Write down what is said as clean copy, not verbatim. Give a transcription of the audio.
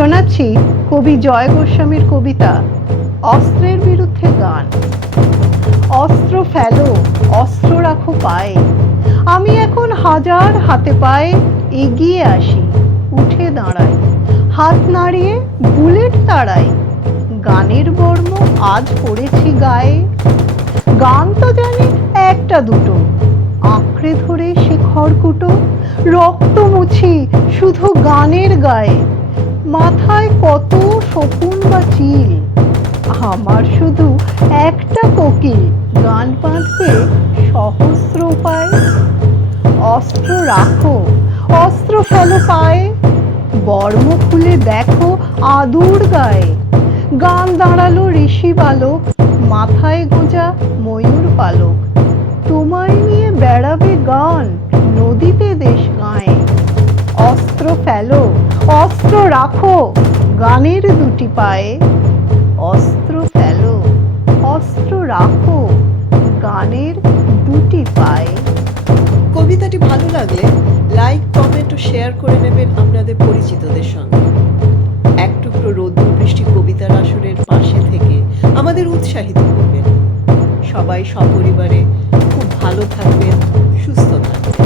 শোনাচ্ছি কবি জয় গোস্বামীর কবিতা অস্ত্রের বিরুদ্ধে গান। অস্ত্র ফেলো, অস্ত্র রাখো পায়ে, আমি এখন হাজার হাতে পায়ে এগিয়ে আসি, উঠে দাঁড়াই, হাত নাড়িয়ে বুলেট তাড়াই, গানের বর্ম আজ পড়েছি গায়ে। গান তো জানি একটা দুটো, আঁকড়ে ধরে সে খড়কুটো, রক্ত মুছি শুধু গানের গায়ে। মাথায় কত শকুন বা চিল, আমার শুধু একটা কোকিল, গান বাঁধবে সহস্র উপায়। অস্ত্র রাখো, অস্ত্র ফেলো পায়ে, বর্ম খুলে দেখো আদুর গায়ে। গান দাঁড়ালো ঋষি বালক, মাথায় গোঁজা ময়ূর পালক, তোমায় নিয়ে বেড়াবে গান নদীতে দেশ গায়ে। অস্ত্র ফেলো, অস্ত্র রাখো গানের দুটি পায়ে। অস্ত্র ফেলো, অস্ত্র রাখো গানের দুটি পায়ে। কবিতাটি ভালো লাগলে লাইক, কমেন্ট ও শেয়ার করে নেবেন আপনাদের পরিচিতদের সঙ্গে। এক টুকরো রোদ্দুর বৃষ্টি কবিতার আসরের পাশে থেকে আমাদের উৎসাহিত করবেন। সবাই সপরিবারে খুব ভালো থাকবেন, সুস্থ থাকবেন।